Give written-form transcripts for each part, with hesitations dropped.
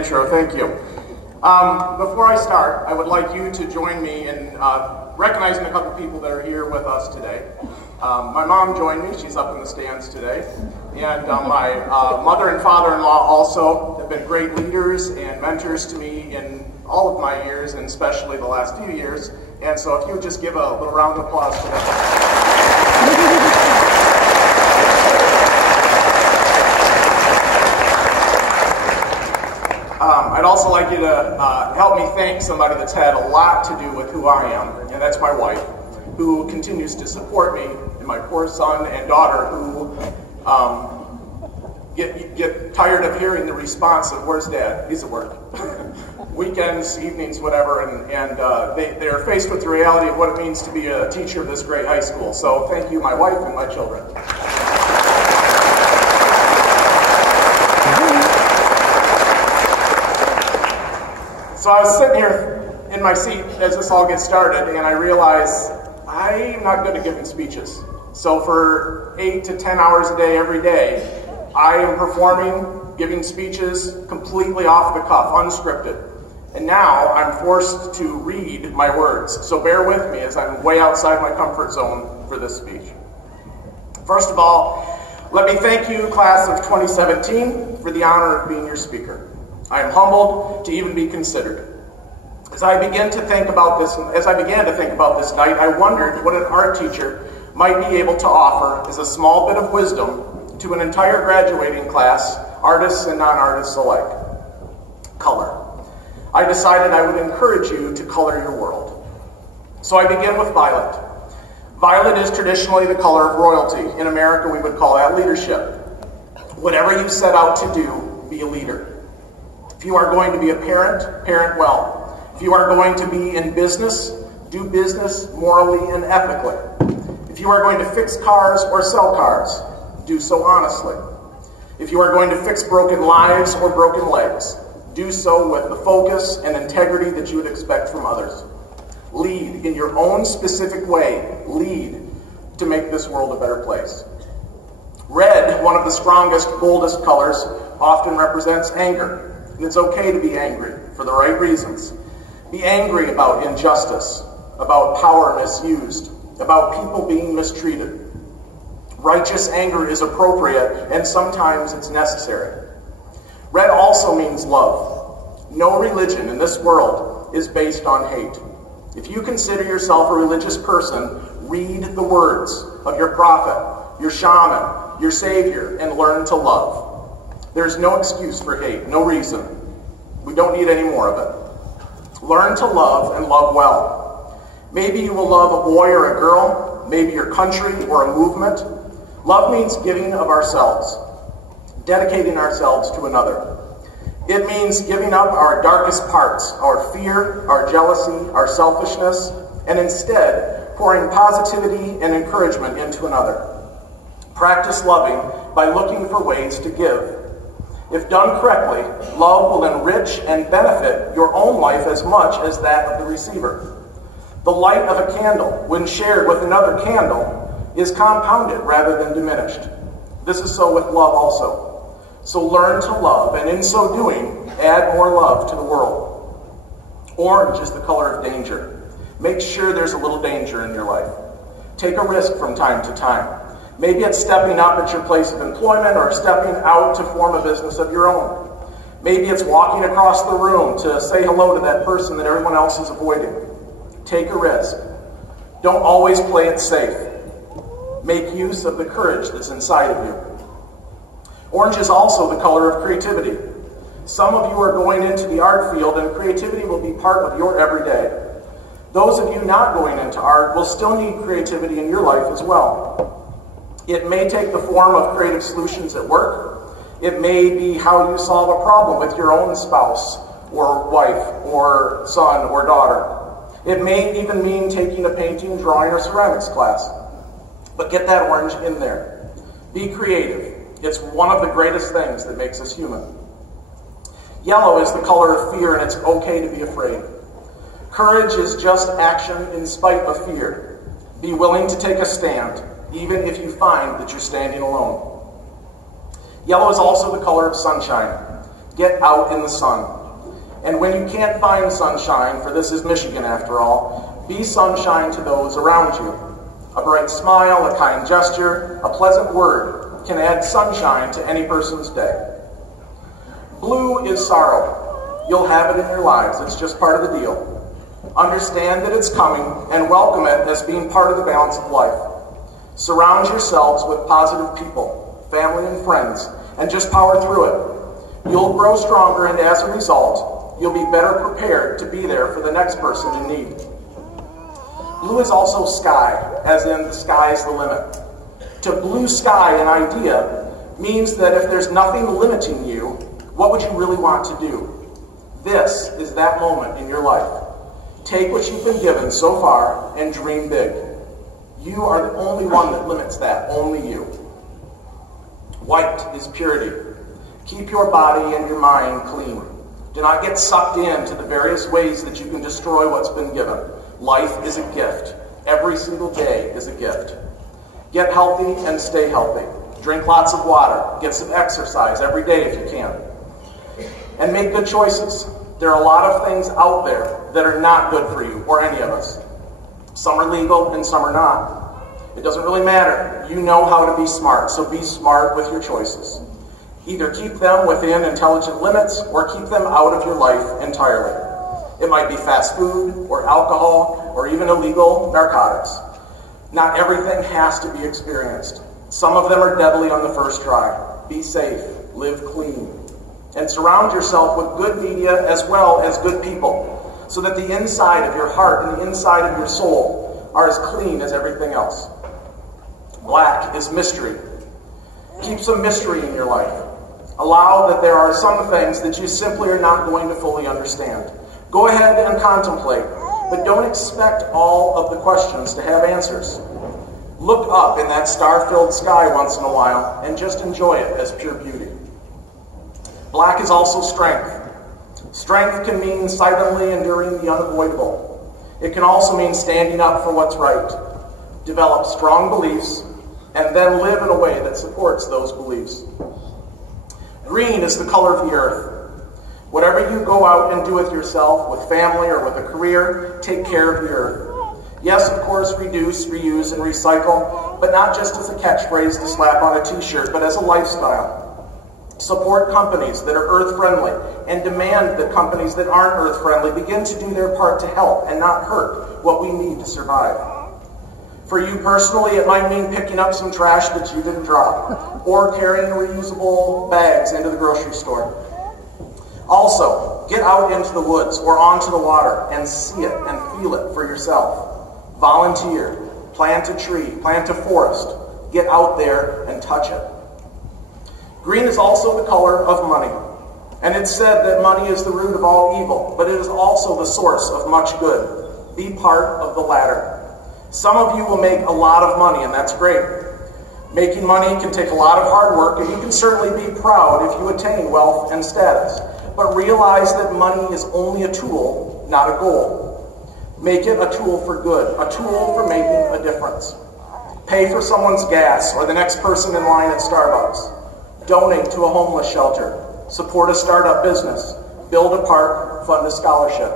intro, thank you. Before I start, I would like you to join me in recognizing a couple people that are here with us today. My mom joined me, she's up in the stands today, and my mother and father-in-law also have been great leaders and mentors to me in all of my years, and especially the last few years. And so if you would just give a little round of applause for them. I'd also like you to help me thank somebody that's had a lot to do with who I am, and that's my wife, who continues to support me, and my poor son and daughter who get tired of hearing the response of, "Where's Dad? He's at work." Weekends, evenings, whatever, and they are faced with the reality of what it means to be a teacher of this great high school. So thank you, my wife and my children. So I was sitting here in my seat as this all gets started, and I realized I'm not good at giving speeches. So for 8 to 10 hours a day, every day, I am performing, giving speeches completely off the cuff, unscripted. And now I'm forced to read my words. So bear with me as I'm way outside my comfort zone for this speech. First of all, let me thank you, class of 2017, for the honor of being your speaker. I am humbled to even be considered. As I began to think about this night, I wondered what an art teacher might be able to offer as a small bit of wisdom to an entire graduating class, artists and non-artists alike. Color. I decided I would encourage you to color your world. So I begin with violet. Violet is traditionally the color of royalty. In America, we would call that leadership. Whatever you set out to do, be a leader. If you are going to be a parent, parent well. If you are going to be in business, do business morally and ethically. If you are going to fix cars or sell cars, do so honestly. If you are going to fix broken lives or broken legs, do so with the focus and integrity that you would expect from others. Lead in your own specific way. Lead to make this world a better place. Red, one of the strongest, boldest colors, often represents anger. And it's okay to be angry for the right reasons. Be angry about injustice, about power misused, about people being mistreated. Righteous anger is appropriate, and sometimes it's necessary. Red also means love. No religion in this world is based on hate. If you consider yourself a religious person, read the words of your prophet, your shaman, your savior, and learn to love. There's no excuse for hate, no reason. We don't need any more of it. Learn to love and love well. Maybe you will love a boy or a girl, maybe your country or a movement. Love means giving of ourselves, dedicating ourselves to another. It means giving up our darkest parts, our fear, our jealousy, our selfishness, and instead pouring positivity and encouragement into another. Practice loving by looking for ways to give. If done correctly, love will enrich and benefit your own life as much as that of the receiver. The light of a candle, when shared with another candle, is compounded rather than diminished. This is so with love also. So learn to love, and in so doing, add more love to the world. Orange is the color of danger. Make sure there's a little danger in your life. Take a risk from time to time. Maybe it's stepping up at your place of employment or stepping out to form a business of your own. Maybe it's walking across the room to say hello to that person that everyone else is avoiding. Take a risk. Don't always play it safe. Make use of the courage that's inside of you. Orange is also the color of creativity. Some of you are going into the art field, and creativity will be part of your everyday. Those of you not going into art will still need creativity in your life as well. It may take the form of creative solutions at work. It may be how you solve a problem with your own spouse or wife or son or daughter. It may even mean taking a painting, drawing, or ceramics class. But get that orange in there. Be creative. It's one of the greatest things that makes us human. Yellow is the color of fear, and it's okay to be afraid. Courage is just action in spite of fear. Be willing to take a stand, even if you find that you're standing alone. Yellow is also the color of sunshine. Get out in the sun. And when you can't find sunshine, for this is Michigan after all, be sunshine to those around you. A bright smile, a kind gesture, a pleasant word can add sunshine to any person's day. Blue is sorrow. You'll have it in your lives. It's just part of the deal. Understand that it's coming and welcome it as being part of the balance of life. Surround yourselves with positive people, family and friends, and just power through it. You'll grow stronger, and as a result, you'll be better prepared to be there for the next person in need. Blue is also sky, as in the sky's the limit. To blue sky an idea means that if there's nothing limiting you, what would you really want to do? This is that moment in your life. Take what you've been given so far and dream big. You are the only one that limits that, only you. White is purity. Keep your body and your mind clean. Do not get sucked into the various ways that you can destroy what's been given. Life is a gift. Every single day is a gift. Get healthy and stay healthy. Drink lots of water. Get some exercise every day if you can. And make good choices. There are a lot of things out there that are not good for you or any of us. Some are legal and some are not. It doesn't really matter. You know how to be smart, so be smart with your choices. Either keep them within intelligent limits or keep them out of your life entirely. It might be fast food or alcohol or even illegal narcotics. Not everything has to be experienced. Some of them are deadly on the first try. Be safe, live clean, and surround yourself with good media as well as good people, so that the inside of your heart and the inside of your soul are as clean as everything else. Black is mystery. Keep some mystery in your life. Allow that there are some things that you simply are not going to fully understand. Go ahead and contemplate, but don't expect all of the questions to have answers. Look up in that star-filled sky once in a while and just enjoy it as pure beauty. Black is also strength. Strength can mean silently enduring the unavoidable. It can also mean standing up for what's right. Develop strong beliefs and then live in a way that supports those beliefs. Green is the color of the earth. Whatever you go out and do with yourself, with family, or with a career, take care of the earth. Yes, of course, reduce, reuse, and recycle, but not just as a catchphrase to slap on a t-shirt, but as a lifestyle. Support companies that are earth-friendly and demand that companies that aren't earth-friendly begin to do their part to help and not hurt what we need to survive. For you personally, it might mean picking up some trash that you didn't drop or carrying reusable bags into the grocery store. Also, get out into the woods or onto the water and see it and feel it for yourself. Volunteer, plant a tree, plant a forest. Get out there and touch it. Green is also the color of money. And it's said that money is the root of all evil, but it is also the source of much good. Be part of the latter. Some of you will make a lot of money, and that's great. Making money can take a lot of hard work, and you can certainly be proud if you attain wealth and status. But realize that money is only a tool, not a goal. Make it a tool for good, a tool for making a difference. Pay for someone's gas or the next person in line at Starbucks. Donate to a homeless shelter. Support a startup business. Build a park. Fund a scholarship.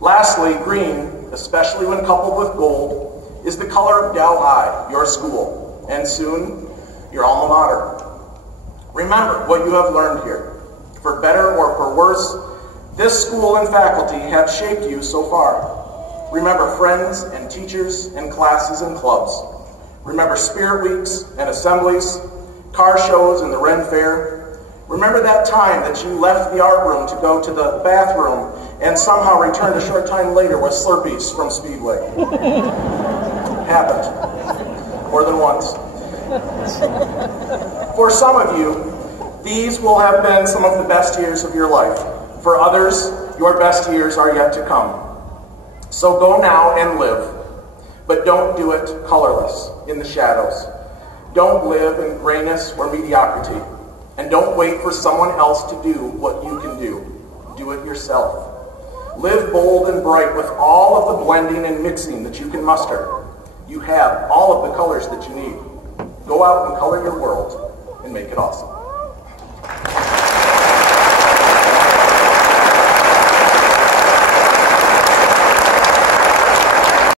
Lastly, green, especially when coupled with gold, is the color of Dow High, your school, and soon your alma mater. Remember what you have learned here. For better or for worse, this school and faculty have shaped you so far. Remember friends and teachers and classes and clubs. Remember spirit weeks and assemblies, car shows and the Ren Fair. Remember that time that you left the art room to go to the bathroom and somehow returned a short time later with Slurpees from Speedway. Happened. More than once. For some of you, these will have been some of the best years of your life. For others, your best years are yet to come. So go now and live, but don't do it colorless, in the shadows. Don't live in grayness or mediocrity, and don't wait for someone else to do what you can do. Do it yourself. Live bold and bright with all of the blending and mixing that you can muster. You have all of the colors that you need. Go out and color your world and make it awesome.